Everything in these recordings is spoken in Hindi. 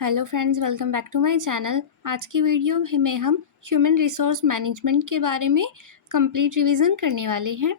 Hello friends, welcome back to my channel. आज की वीडियो में हम ह्यूमन रिसोर्स मैनेजमेंट के बारे में कंप्लीट रिवीजन करने वाले हैं।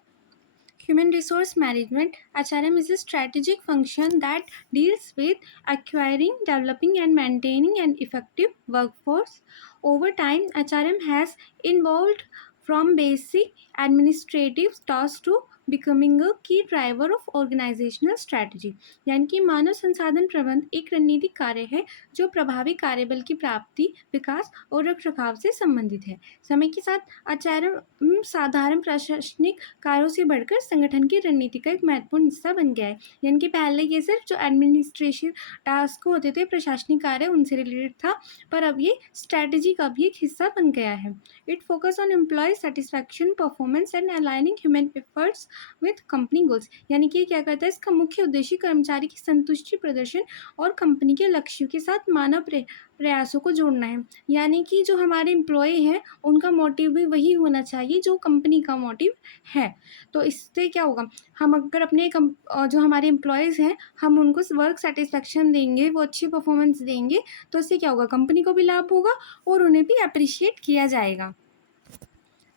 Human resource management (HRM) is a strategic function that deals with acquiring, developing, and maintaining an effective workforce. Over time, HRM has evolved from basic administrative tasks to becoming a key driver of organizational strategy. यानी कि मानव संसाधन प्रबंधन एक रणनीतिक कार्य है जो प्रभावी कार्यबल की प्राप्ति, विकास और रखरखाव से संबंधित है। समय के साथ HRM साधारण प्रशासनिक कार्यों से बढ़कर संगठन की रणनीति का एक महत्वपूर्ण हिस्सा बन गया है। यानी कि पहले ये सिर्फ जो एडमिनिस्ट्रेशन टास्क होते थे, प्रशासनिक कार्य, उनसे रिलेटेड था, पर अब ये स्ट्रैटेजी का भी एक हिस्सा बन गया है। It focus on employee satisfaction, performance and aligning human efforts with company goals. यानी कि क्या करता है, इसका मुख्य उद्देश्य कर्मचारी की संतुष्टि, प्रदर्शन और कंपनी के लक्ष्यों के साथ मानव प्रयासों को जोड़ना है। यानी कि जो हमारे एम्प्लॉय हैं उनका मोटिव भी वही होना चाहिए जो कंपनी का मोटिव है। तो इससे क्या होगा, हम अगर अपने जो हमारे एम्प्लॉयज़ हैं हम उनको वर्क सेटिस्फेक्शन देंगे, वो अच्छी परफॉर्मेंस देंगे, तो इससे क्या होगा, कंपनी को भी लाभ होगा और उन्हें भी अप्रिशिएट किया जाएगा।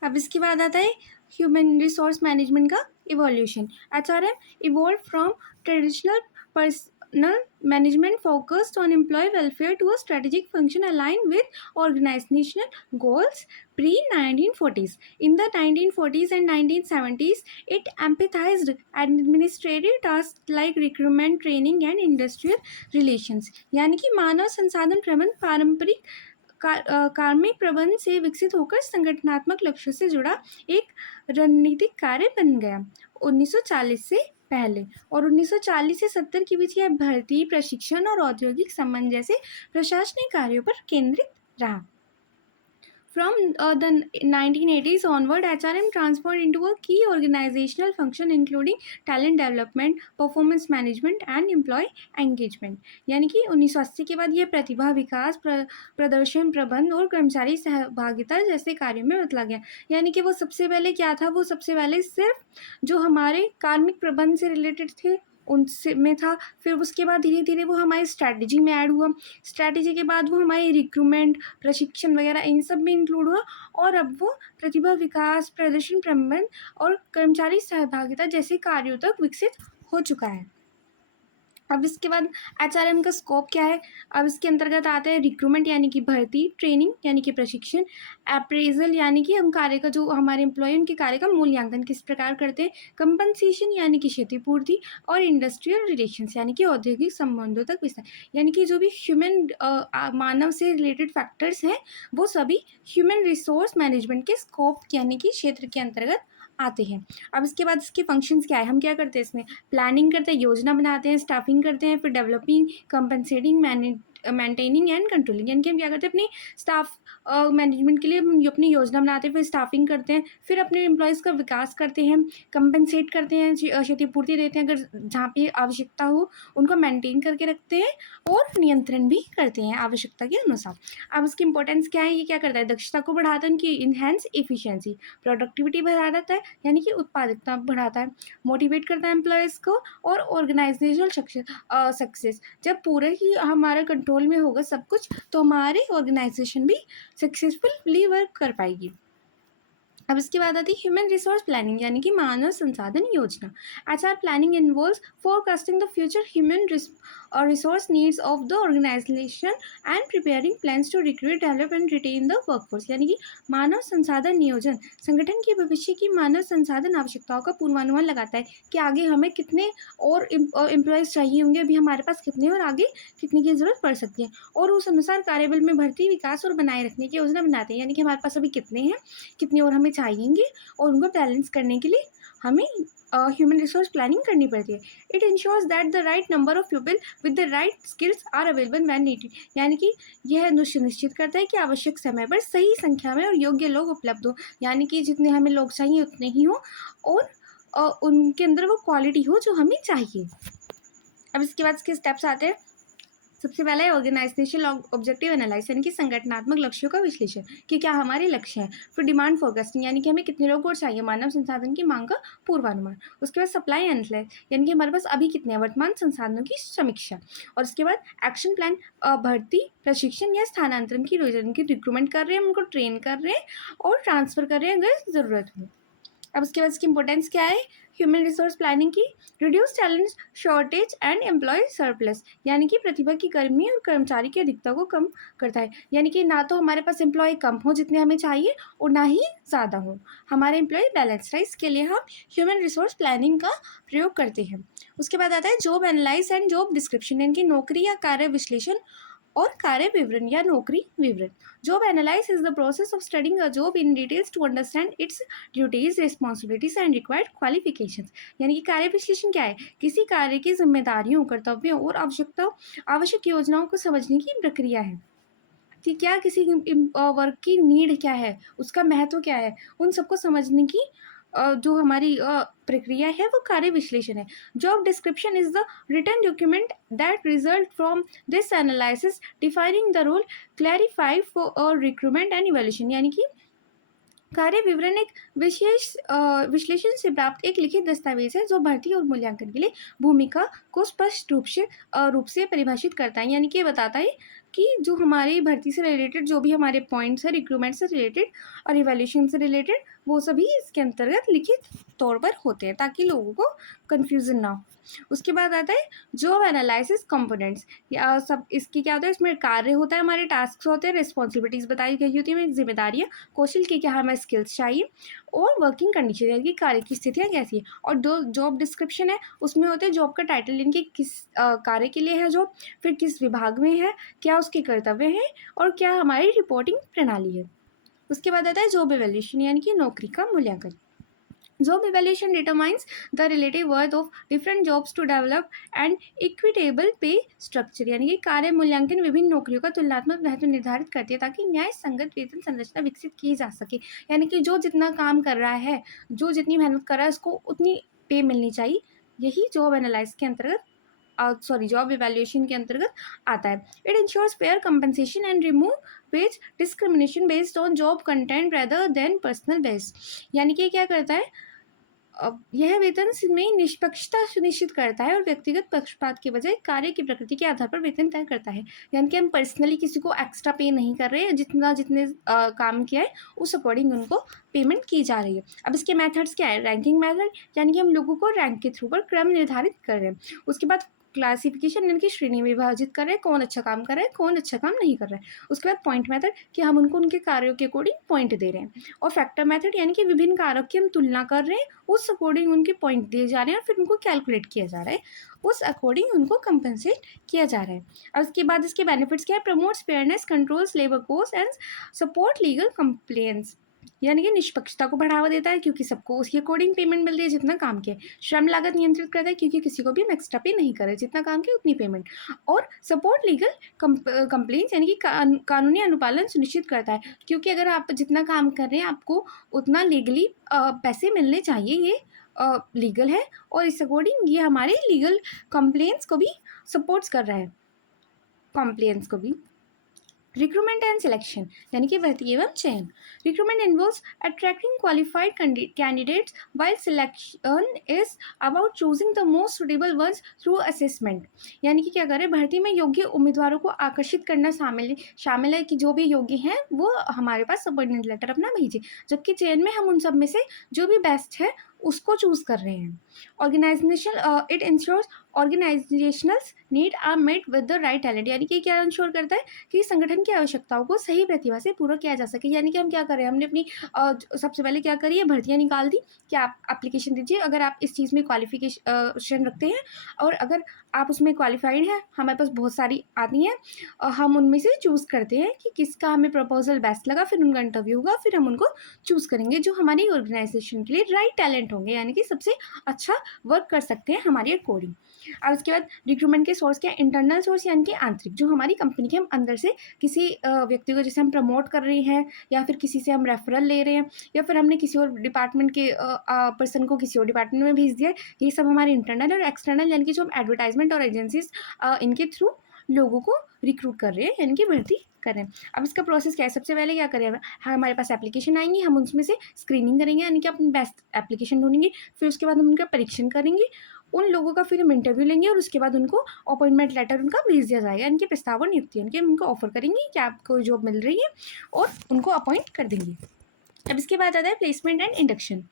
अब इसके बाद आता है ह्यूमन रिसोर्स मैनेजमेंट का evolution. HRM evolve from traditional personal management focused on employee welfare to a strategic function aligned with organizational goals pre-1940s. In the 1940s and 1970s, it empathized administrative tasks like recruitment, training and industrial relations. यानी कि मानव संसाधन प्रबंधन पारंपरिक कार्मिक प्रबंधन से विकसित होकर संगठनात्मक लक्ष्यों से जुड़ा एक रणनीतिक कार्य बन गया 1940 से पहले। और 1940 से 70 के बीच यह भर्ती, प्रशिक्षण और औद्योगिक संबंध जैसे प्रशासनिक कार्यों पर केंद्रित रहा। From the 1980s onward, HRM transformed into a key organizational function including talent development, performance management and employee engagement. यानी कि 1980 के बाद ये प्रतिभा विकास, प्रदर्शन प्रबंधन और कर्मचारी सहभागिता जैसे कार्यों में बदला गया। यानी कि वो सबसे पहले क्या था, वो सबसे पहले सिर्फ जो हमारे कार्मिक प्रबंधन से रिलेटेड थे उनसे में था, फिर उसके बाद धीरे धीरे वो हमारी स्ट्रैटेजी में ऐड हुआ, स्ट्रैटेजी के बाद वो हमारी रिक्रूटमेंट, प्रशिक्षण वगैरह इन सब में इंक्लूड हुआ, और अब वो प्रतिभा विकास, प्रदर्शन प्रबंधन और कर्मचारी सहभागिता जैसे कार्यों तक विकसित हो चुका है। अब इसके बाद HRM का स्कोप क्या है, अब इसके अंतर्गत आता है रिक्रूटमेंट यानी कि भर्ती, ट्रेनिंग यानी कि प्रशिक्षण, अप्रेजल यानी कि हम कार्य का, जो हमारे एम्प्लॉय उनके कार्य का मूल्यांकन किस प्रकार करते हैं, कंपनसेशन यानी कि क्षतिपूर्ति, और इंडस्ट्रियल रिलेशंस यानी कि औद्योगिक संबंधों तक विस्तार। यानी कि जो भी ह्यूमन मानव से रिलेटेड फैक्टर्स हैं वो सभी ह्यूमन रिसोर्स मैनेजमेंट के स्कोप यानी कि क्षेत्र के अंतर्गत आते हैं। अब इसके बाद इसके फंक्शंस क्या है, हम क्या करते हैं इसमें, प्लानिंग करते हैं, योजना बनाते हैं, स्टाफिंग करते हैं, फिर developing, compensating, maintaining and controlling. यानी कि हम क्या करते हैं, अपनी स्टाफ मैनेजमेंट के लिए हम अपनी योजना बनाते हैं, फिर स्टाफिंग करते हैं, फिर अपने एम्प्लॉयज़ का विकास करते हैं, कंपनसेट करते हैं, क्षतिपूर्ति देते हैं अगर जहाँ पे आवश्यकता हो, उनको मेंटेन करके रखते हैं और नियंत्रण भी करते हैं आवश्यकता के अनुसार। अब इसकी इंपॉर्टेंस क्या है, ये क्या करता है, दक्षता को बढ़ाता है, उनकी इनहेंस एफिशिएंसी, प्रोडक्टिविटी बढ़ा देता है यानी कि उत्पादकता बढ़ाता है, मोटिवेट करता है एम्प्लॉयज़ को, और ऑर्गेनाइजेशनल सक्सेस। जब पूरे ही हमारे कंट्रोल में होगा सब कुछ तो हमारी ऑर्गेनाइजेशन भी सक्सेसफुली वर्क कर पाएगी। अब इसके बाद आती है ह्यूमन रिसोर्स प्लानिंग यानी कि मानव संसाधन योजना। HR planning involves forecasting the future human resource needs of the organization and preparing plans to recruit, develop and retain the workforce. यानी कि मानव संसाधन नियोजन संगठन की भविष्य की मानव संसाधन आवश्यकताओं का पूर्वानुमान लगाता है कि आगे हमें कितने और एम्प्लॉयज़ चाहिए होंगे, अभी हमारे पास कितने और आगे कितने की ज़रूरत पड़ सकती है, और उस अनुसार कार्यबल में भर्ती, विकास और बनाए रखने की योजना बनाते हैं। यानी कि हमारे पास अभी कितने हैं, कितने और हमें चाहिएंगे, और उनको बैलेंस करने के लिए हमें ह्यूमन रिसोर्स प्लानिंग करनी पड़ती है। It ensures that the right number of people with the right skills are available when needed. यानी कि यह सुनिश्चित करता है कि आवश्यक समय पर सही संख्या में और योग्य लोग उपलब्ध हो, यानी कि जितने हमें लोग चाहिए उतने ही हो, और उनके अंदर वो क्वालिटी हो जो हमें चाहिए। अब इसके बाद इसके स्टेप्स आते हैं। सबसे पहला है ऑर्गेनाइजेशनल ऑब्जेक्टिव एनालाइज, यानी कि संगठनात्मक लक्ष्यों का विश्लेषण कि क्या हमारे लक्ष्य हैं। फिर डिमांड फोरकास्टिंग, यानी कि हमें कितने लोग और चाहिए, मानव संसाधन की मांग का पूर्वानुमान। उसके बाद सप्लाई एनालिसिस, यानी कि हमारे पास अभी कितने हैं, वर्तमान संसाधनों की समीक्षा। और उसके बाद एक्शन प्लान, भर्ती, प्रशिक्षण या स्थानांतरण की योजना, की रिक्रूटमेंट कर रहे हैं, उनको ट्रेन कर रहे हैं और ट्रांसफर कर रहे हैं अगर ज़रूरत हो। अब उसके बाद इसकी इंपॉर्टेंस क्या है ह्यूमन रिसोर्स प्लानिंग की। Reduce talent shortage and employee surplus, यानी कि प्रतिभा की कमी और कर्मचारी की अधिकता को कम करता है। यानी कि ना तो हमारे पास एम्प्लॉय कम हो जितने हमें चाहिए और ना ही ज़्यादा हो, हमारे एम्प्लॉय बैलेंस है। इसके लिए हम ह्यूमन रिसोर्स प्लानिंग का प्रयोग करते हैं। उसके बाद आता है job analyse and job description, यानी कि नौकरी या कार्य विश्लेषण और कार्य विवरण या नौकरी विवरण। Job analyse is the process of studying a job in details to understand its duties, responsibilities and required qualifications. यानी कि कार्य विश्लेषण क्या है, किसी कार्य की जिम्मेदारियों, कर्तव्यों और आवश्यक योजनाओं को समझने की प्रक्रिया है कि क्या किसी वर्क की नीड क्या है, उसका महत्व क्या है, उन सबको समझने की जो हमारी प्रक्रिया है वो कार्य विश्लेषण है। Job description is the written document that result from this analysis defining the role clarify for recruitment and evaluation, यानी कि कार्य विवरण एक विशेष विश्लेषण से प्राप्त एक लिखित दस्तावेज है जो भर्ती और मूल्यांकन के लिए भूमिका को स्पष्ट रूप से परिभाषित करता है। यानी कि ये बताता है कि जो हमारी भर्ती से रिलेटेड जो भी हमारे पॉइंट्स है, रिक्रूटमेंट से रिलेटेड और इवैल्यूएशन से रिलेटेड, वो सभी इसके अंतर्गत लिखित तौर पर होते हैं ताकि लोगों को कन्फ्यूजन ना हो। उसके बाद आता है जॉब एनालिसिस कंपोनेंट्स, या सब इसकी क्या होता है, इसमें कार्य होता है, हमारे टास्क होते हैं, रिस्पॉन्सिबिलिटीज बताई गई होती है, जिम्मेदारियाँ, कौशल की क्या हमें स्किल्स चाहिए और वर्किंग कंडीशन, यानी कि कार्य की स्थितियाँ कैसी है। और जो जॉब डिस्क्रिप्शन है उसमें होते हैं जॉब का टाइटल, यानी कि किस कार्य के लिए है जॉब, फिर किस विभाग में है, क्या उसके कर्तव्य हैं और क्या हमारी रिपोर्टिंग प्रणाली है। उसके बाद आता है जॉब इवैल्यूएशन, यानी कि नौकरी का मूल्यांकन। Job evaluation determines the relative worth of different jobs to develop an equitable pay structure, यानी कि कार्य मूल्यांकन विभिन्न नौकरियों का तुलनात्मक महत्व निर्धारित करती है ताकि न्याय संगत वेतन संरचना विकसित की जा सके। यानी कि जो जितना काम कर रहा है, जो जितनी मेहनत कर रहा है, उसको उतनी पे मिलनी चाहिए। यही जॉब एनालाइज के अंतर्गत जॉब इवैल्यूएशन के अंतर्गत आता है। It ensures fair compensation and remove wage discrimination based on job content rather than personal base, यानी कि क्या करता है, अब यह वेतन में निष्पक्षता सुनिश्चित करता है और व्यक्तिगत पक्षपात के बजाय कार्य की प्रकृति के आधार पर वेतन तय करता है। यानी कि हम पर्सनली किसी को एक्स्ट्रा पे नहीं कर रहे हैं, जितने काम किया है उस अकॉर्डिंग उनको पेमेंट की जा रही है। अब इसके मेथड्स क्या है, रैंकिंग मेथड, यानी कि हम लोगों को रैंक के थ्रू पर क्रम निर्धारित कर रहे हैं। उसके बाद क्लासिफिकेशन, यानी कि श्रेणी में विभाजित कर रहे हैं, कौन अच्छा काम कर रहा है, कौन अच्छा काम नहीं कर रहा है। उसके बाद पॉइंट मेथड कि हम उनको उनके कार्यों के अकॉर्डिंग पॉइंट दे रहे हैं। और फैक्टर मेथड, यानी कि विभिन्न कारक की हम तुलना कर रहे हैं, उस अकॉर्डिंग उनके पॉइंट दिए जा रहे हैं और फिर उनको कैलकुलेट किया जा रहा है, उस अकॉर्डिंग उनको कंपनसेट किया जा रहा है। और उसके बाद इसके बेनिफिट्स क्या है, promotes fairness, controls labour cost and support legal complaints, यानी कि निष्पक्षता को बढ़ावा देता है क्योंकि सबको उसके अकॉर्डिंग पेमेंट मिल रही है जितना काम किया। श्रम लागत नियंत्रित करता है क्योंकि किसी को भी हम एक्स्ट्रा पे नहीं करे, जितना काम किया उतनी पेमेंट। और सपोर्ट लीगल कंप्लेंट्स, यानी कि कानूनी अनुपालन सुनिश्चित करता है क्योंकि अगर आप जितना काम कर रहे हैं आपको उतना लीगली पैसे मिलने चाहिए, ये लीगल है और इस अकॉर्डिंग ये हमारे लीगल कंप्लेंट्स को भी सपोर्ट्स कर रहा है, कंप्लेंट्स को भी। रिक्रूटमेंट एंड सिलेक्शन, यानी कि भर्ती एवं चयन। Recruitment involves attracting qualified candidates while selection is about choosing the most suitable ones through assessment, यानी कि क्या करें, भर्ती में योग्य उम्मीदवारों को आकर्षित करना शामिल है कि जो भी योग्य हैं वो हमारे पास अपॉइंटमेंट लेटर अपना भेजें, जबकि चयन में हम उन सब में से जो भी बेस्ट है उसको चूज कर रहे हैं। Organizational it ensures organizational need are met with the right talent, यानी कि क्या इंश्योर करता है कि संगठन की आवश्यकताओं को सही प्रतिभा से पूरा किया जा सके। यानी कि हम क्या करें, हमने अपनी सबसे पहले क्या करी है, भर्तियाँ निकाल दी कि आप एप्लीकेशन दीजिए अगर आप इस चीज़ में क्वालिफिकेशन रखते हैं और अगर आप उसमें क्वालिफाइड हैं, हमारे पास बहुत सारी आती हैं, हम उनमें से चूज़ करते हैं कि किसका हमें प्रपोजल बेस्ट लगा, फिर उनका इंटरव्यू होगा, फिर हम उनको चूज़ करेंगे जो हमारी ऑर्गेनाइजेशन के लिए राइट टैलेंट होंगे, यानी कि सबसे अच्छा वर्क कर सकते हैं हमारी अकॉर्डिंग। अब इसके बाद रिक्रूटमेंट के सोर्स क्या है, इंटरनल सोर्स यानी कि आंतरिक, जो हमारी कंपनी के हम अंदर से किसी व्यक्ति को जैसे हम प्रमोट कर रहे हैं या फिर किसी से हम रेफरल ले रहे हैं या फिर हमने किसी और डिपार्टमेंट के पर्सन को किसी और डिपार्टमेंट में भेज दिया है, ये सब हमारे इंटरनल और एक्सटर्नल, यानी कि जो हम एडवर्टाइजमेंट और एजेंसीज इनके थ्रू लोगों को रिक्रूट कर रहे हैं, यानी कि भर्ती कर रहे हैं। अब इसका प्रोसेस क्या है, सबसे पहले क्या करें, हमारे पास एप्लीकेशन आएंगी, हम उसमें से स्क्रीनिंग करेंगे, यानी कि अपनी बेस्ट एप्लीकेशन ढूंढेंगे, फिर उसके बाद हम उनका परीक्षण करेंगे, उन लोगों का फिर हम इंटरव्यू लेंगे और उसके बाद उनको अपॉइंटमेंट लेटर उनका भेज दिया जाएगा, यानी कि प्रस्ताव और नियुक्ति, यानी कि हम उनको ऑफर करेंगे कि आपको जॉब मिल रही है और उनको अपॉइंट कर देंगे। अब इसके बाद आता है प्लेसमेंट एंड इंडक्शन।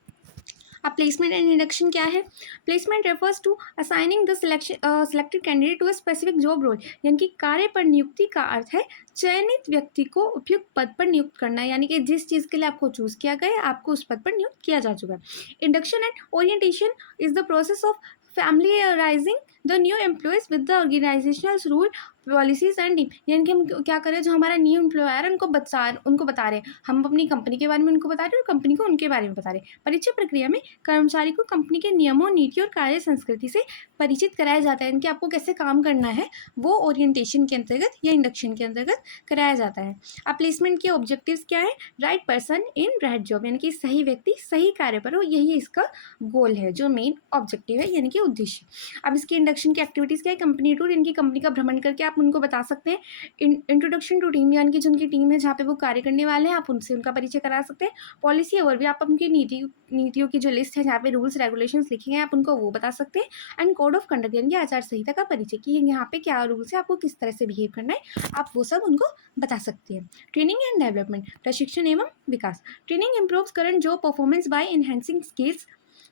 अब प्लेसमेंट एंड इंडक्शन क्या है? Placement refers to assigning the selected candidate to a specific job role, यानी कि कार्य पर नियुक्ति का अर्थ है चयनित व्यक्ति को उपयुक्त पद पर नियुक्त करना, यानी कि जिस चीज़ के लिए आपको चूज किया गया है आपको उस पद पर नियुक्त किया जा चुका है। Induction and orientation is the process of familiarizing the new employees with the organizational rule, policies and team, यानी कि हम क्या करें, जो हमारा न्यू एम्प्लॉयर है उनको बता रहे हैं, हम अपनी कंपनी के बारे में उनको बता रहे हैं और कंपनी को उनके बारे में बता रहे हैं। परिचय प्रक्रिया में कर्मचारी को कंपनी के नियमों, नीति और कार्य संस्कृति से परिचित कराया जाता है, यानी कि आपको कैसे काम करना है वो ओरिएंटेशन के अंतर्गत या इंडक्शन के अंतर्गत कराया जाता है। अब प्लेसमेंट के ऑब्जेक्टिव्स क्या है? Right person in right job, यानी कि सही व्यक्ति सही कार्य पर हो, यही इसका गोल है, जो मेन ऑब्जेक्टिव है, यानी कि उद्देश्य। अब इसकी इंडक्शन की एक्टिविटीज़ क्या है? कंपनी टूर, यानी कि कंपनी का भ्रमण करके आप उनको बता सकते हैं। इंट्रोडक्शन टू टीम, यानी कि जो उनकी टीम है जहाँ पे वो कार्य करने वाले हैं, आप उनसे उनका परिचय करा सकते हैं। पॉलिसी ओवरव्यू, आप उनकी नीतियों की जो लिस्ट है जहाँ पे रूल्स रेगुलेशंस लिखे हैं आप उनको वो बता सकते हैं। एंड कोड ऑफ कंडक्ट, यानी कि आचार संहिता का परिचय कि यहाँ पे क्या रूल्स है, आपको किस तरह से बिहेव करना है, आप वो सब उनको बता सकते हैं। ट्रेनिंग एंड डेवलपमेंट, प्रशिक्षण एवं विकास। Training improves current job performance by enhancing skills,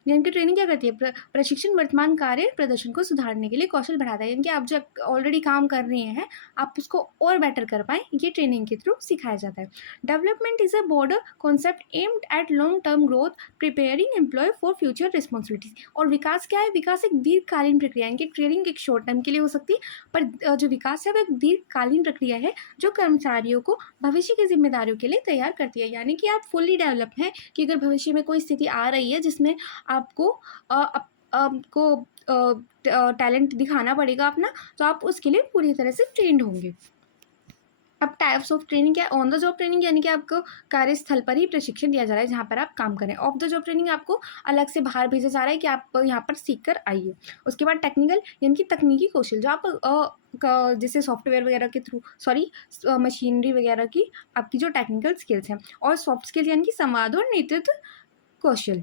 यानी कि ट्रेनिंग क्या करती है? प्रशिक्षण वर्तमान कार्य प्रदर्शन को सुधारने के लिए कौशल बढ़ाता है, यानी कि आप जो ऑलरेडी काम कर रहे हैं आप उसको और बेटर कर पाएँ, ये ट्रेनिंग के थ्रू सिखाया जाता है। Development is a border concept aimed at long term growth, preparing employ for future responsibilities. और विकास क्या है? विकास एक दीर्घकालीन प्रक्रिया, यानी कि ट्रेनिंग एक शॉर्ट टर्म के लिए हो सकती है, पर जो विकास है वो एक दीर्घकालीन प्रक्रिया है जो कर्मचारियों को भविष्य की जिम्मेदारियों के लिए तैयार करती है, यानी कि आप फुल्ली डेवलप हैं कि अगर भविष्य में कोई स्थिति आ रही है जिसमें आपको टैलेंट दिखाना पड़ेगा अपना, तो आप उसके लिए पूरी तरह से ट्रेंड होंगे। अब टाइप्स ऑफ ट्रेनिंग क्या है? ऑन द जॉब ट्रेनिंग, यानी कि आपको कार्यस्थल पर ही प्रशिक्षण दिया जा रहा है जहाँ पर आप काम करें। ऑफ द जॉब ट्रेनिंग, आपको अलग से बाहर भेजा जा रहा है कि आप यहाँ पर सीख कर आइए। उसके बाद टेक्निकल, यानी कि तकनीकी कौशल, जो आप जैसे सॉफ्टवेयर वगैरह के थ्रू मशीनरी वगैरह की आपकी जो टेक्निकल स्किल्स हैं। और सॉफ्ट स्किल्स, यानी कि संवाद और नेतृत्व कौशल,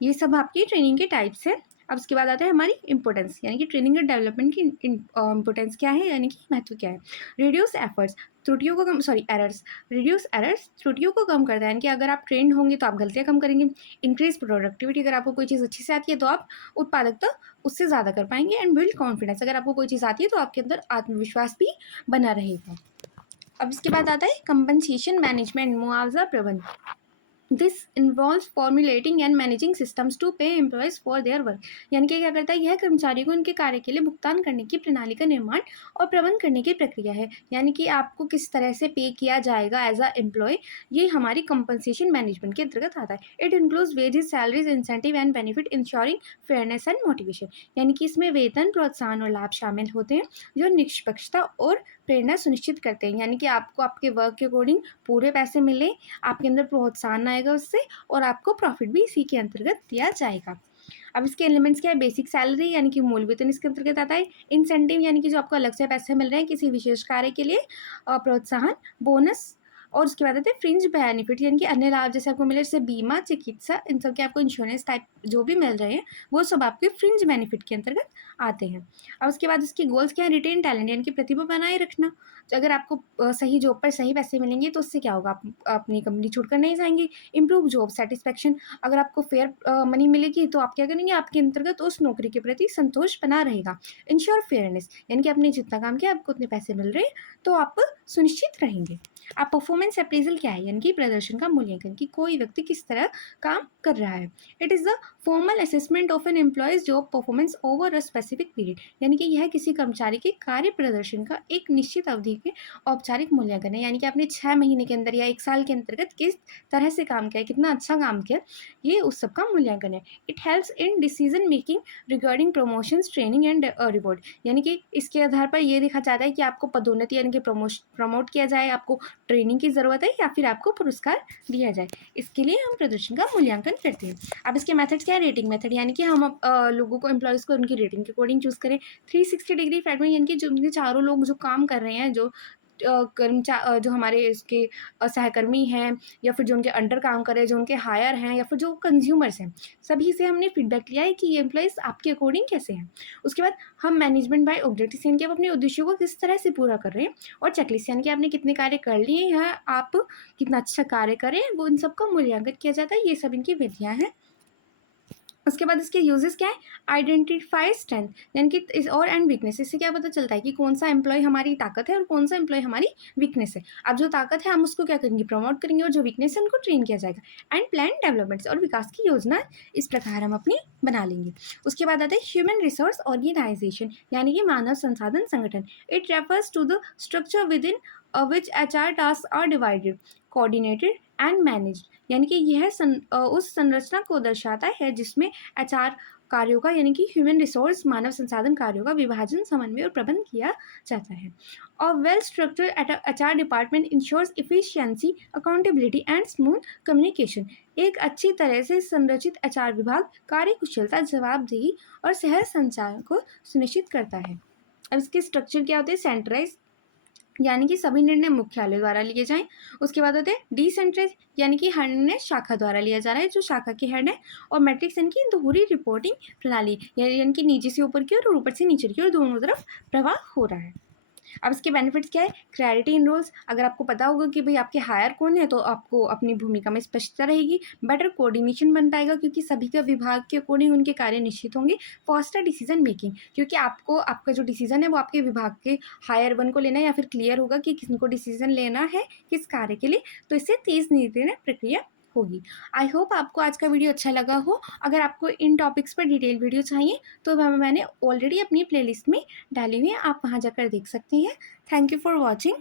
ये सब आपकी ट्रेनिंग के टाइप्स हैं। अब उसके बाद आता है हमारी इंपॉर्टेंस, यानी कि ट्रेनिंग और डेवलपमेंट की इंपॉर्टेंस क्या है, यानी कि महत्व क्या है। रिड्यूस एफर्ट्स, त्रुटियों को कम एरर्स, रिड्यूस एरर्स, त्रुटियों को कम करता है, यानी कि अगर आप ट्रेंड होंगे तो आप गलतियाँ कम करेंगे। इंक्रीज प्रोडक्टिविटी, अगर आपको कोई चीज़ अच्छी से आती है तो आप उत्पादकता उससे ज़्यादा कर पाएंगे। एंड बिल्ड कॉन्फिडेंस, अगर आपको कोई चीज़ आती है तो आपके अंदर आत्मविश्वास भी बना रहेगा। अब इसके बाद आता है कंपनसेशन मैनेजमेंट, मुआवजा प्रबंधन। This involve formulating and managing systems to pay employees for their work, यानी कि क्या करता है? यह कर्मचारियों को उनके कार्य के लिए भुगतान करने की प्रणाली का निर्माण और प्रबंध करने की प्रक्रिया है, यानी कि आपको किस तरह से पे किया जाएगा एज अ एम्प्लॉय, ये हमारी कंपनसेशन मैनेजमेंट के अंतर्गत आता है। It includes wages, salaries, incentive and benefit, ensuring fairness and motivation, यानी कि इसमें वेतन, प्रोत्साहन और लाभ शामिल होते हैं जो निष्पक्षता और प्रेरणा सुनिश्चित करते हैं, यानी कि आपको आपके वर्क के अकॉर्डिंग पूरे पैसे मिले, आपके अंदर प्रोत्साहन आएगा उससे और आपको प्रॉफिट भी इसी के अंतर्गत दिया जाएगा। अब इसके एलिमेंट्स क्या है? बेसिक सैलरी, यानी कि मूल वेतन इसके अंतर्गत आता है। इंसेंटिव, यानी कि जो आपको अलग से पैसे मिल रहे हैं किसी विशेष कार्य के लिए। प्रोत्साहन, बोनस, और उसके बाद आते हैं फ्रिंज बेनिफिट, यानी कि अन्य लाभ जैसे आपको मिले, जैसे बीमा, चिकित्सा, इन सब के आपको इंश्योरेंस टाइप जो भी मिल रहे हैं वो सब आपके फ्रिंज बेनिफिट के अंतर्गत आते हैं। अब उसके बाद उसकी गोल्स क्या है? रिटेन टैलेंट, यानी कि प्रतिभा बनाए रखना। तो अगर आपको सही जॉब पर सही पैसे मिलेंगे तो उससे क्या होगा? आप अपनी कंपनी छोड़कर नहीं जाएंगे। इम्प्रूव जॉब सेटिस्फैक्शन, अगर आपको फेयर मनी मिलेगी तो आप क्या करेंगे? आपके अंतर्गत उस नौकरी के प्रति संतोष बना रहेगा। इंश्योर फेयरनेस, यानी कि आपने जितना काम किया आपको उतने पैसे मिल रहे हैं तो आप सुनिश्चित रहेंगे। आप परफॉर्मेंस अप्रेजल क्या है? यानी कि प्रदर्शन का मूल्यांकन, कि कोई व्यक्ति किस तरह काम कर रहा है। It is the formal assessment of an employee's job performance over a specific period, यानी कि यह किसी कर्मचारी के कार्य प्रदर्शन का एक निश्चित अवधि के औपचारिक मूल्यांकन है, यानी कि आपने 6 महीने के अंदर या 1 साल के अंतर्गत किस तरह से काम किया, कितना अच्छा काम किया, ये उस सब का मूल्यांकन है। It helps in decision making regarding promotions, training and reward, यानी कि इसके आधार पर ये देखा जाता है कि आपको पदोन्नति यानी कि प्रमोट किया जाए, आपको ट्रेनिंग की ज़रूरत है या फिर आपको पुरस्कार दिया जाए। इसके लिए हम प्रदर्शन का मूल्यांकन करते हैं। अब इसके मेथड्स क्या है? रेटिंग मेथड, यानी कि हम लोगों को, एम्प्लॉयज़ को उनकी रेटिंग के अकॉर्डिंग चूज़ करें। 360 डिग्री फैक्टर, यानी कि जो उनके चारों लोग जो काम कर रहे हैं, जो जो हमारे इसके सहकर्मी हैं या फिर जो उनके अंडर काम कर रहे हैं, जो उनके हायर हैं या फिर जो कंज्यूमर्स हैं, सभी से हमने फीडबैक लिया है कि ये एम्प्लॉइज़ आपके अकॉर्डिंग कैसे हैं। उसके बाद हम मैनेजमेंट बाय ऑब्जेक्टिव्स, यानी कि आप अपने उद्देश्यों को किस तरह से पूरा कर रहे हैं, और चेकलिस्ट, यानी कि आपने कितने कार्य कर लिए या आप कितना अच्छा कार्य करें, वो इन सब का मूल्यांकन किया जाता है। ये सब इनकी विधियाँ हैं। उसके बाद इसके यूजेस क्या है? आइडेंटिफाई स्ट्रेंथ, यानी कि इस और एंड वीकनेस, इससे क्या पता चलता है कि कौन सा एम्प्लॉय हमारी ताकत है और कौन सा एम्प्लॉय हमारी वीकनेस है। अब जो ताकत है हम उसको क्या करेंगे? प्रमोट करेंगे, और जो वीकनेस है उनको ट्रेन किया जाएगा। एंड प्लान डेवलपमेंट्स, और विकास की योजना इस प्रकार हम अपनी बना लेंगे। उसके बाद आते हैं ह्यूमन रिसोर्स ऑर्गेनाइजेशन, यानी कि मानव संसाधन संगठन। It refers to the structure within which HR task are divided, coordinated and managed, यानी कि यह उस संरचना को दर्शाता है जिसमें HR कार्यों का, यानी कि ह्यूमन रिसोर्स मानव संसाधन कार्यों का विभाजन, समन्वय और प्रबंध किया जाता है। और well structured HR department ensures efficiency, accountability and smooth communication. एक अच्छी तरह से संरचित HR विभाग कार्यकुशलता, जवाबदेही और सहज संचार को सुनिश्चित करता है। अब इसके स्ट्रक्चर क्या होते हैं? सेंट्रलाइज, यानी कि सभी निर्णय मुख्यालय द्वारा लिए जाएं। उसके बाद होते हैं डिसेंट्रलाइज, यानी कि हर निर्णय शाखा द्वारा लिया जा रहा है, जो शाखा के हेड है। और मैट्रिक्स, यानी कि दोहरी रिपोर्टिंग प्रणाली, यानी कि नीचे से ऊपर की ओर और ऊपर से नीचे की ओर दोनों तरफ प्रवाह हो रहा है। अब इसके बेनिफिट्स क्या है? क्लैरिटी इन रोल्स, अगर आपको पता होगा कि भाई आपके हायर कौन है, तो आपको अपनी भूमिका में स्पष्टता रहेगी। बेटर कोऑर्डिनेशन बन पाएगा, क्योंकि सभी का विभाग के अकॉर्डिंग उनके कार्य निश्चित होंगे। फास्टर डिसीजन मेकिंग, क्योंकि आपको आपका जो डिसीजन है वो आपके विभाग के हायर वन को लेना है, या फिर क्लियर होगा कि किसको डिसीजन लेना है किस कार्य के लिए, तो इससे तेज निर्णय प्रक्रिया होगी। आई होप आपको आज का वीडियो अच्छा लगा हो। अगर आपको इन टॉपिक्स पर डिटेल वीडियो चाहिए तो मैंने ऑलरेडी अपनी प्लेलिस्ट में डाली हुई है, आप वहाँ जाकर देख सकते हैं। Thank you for watching.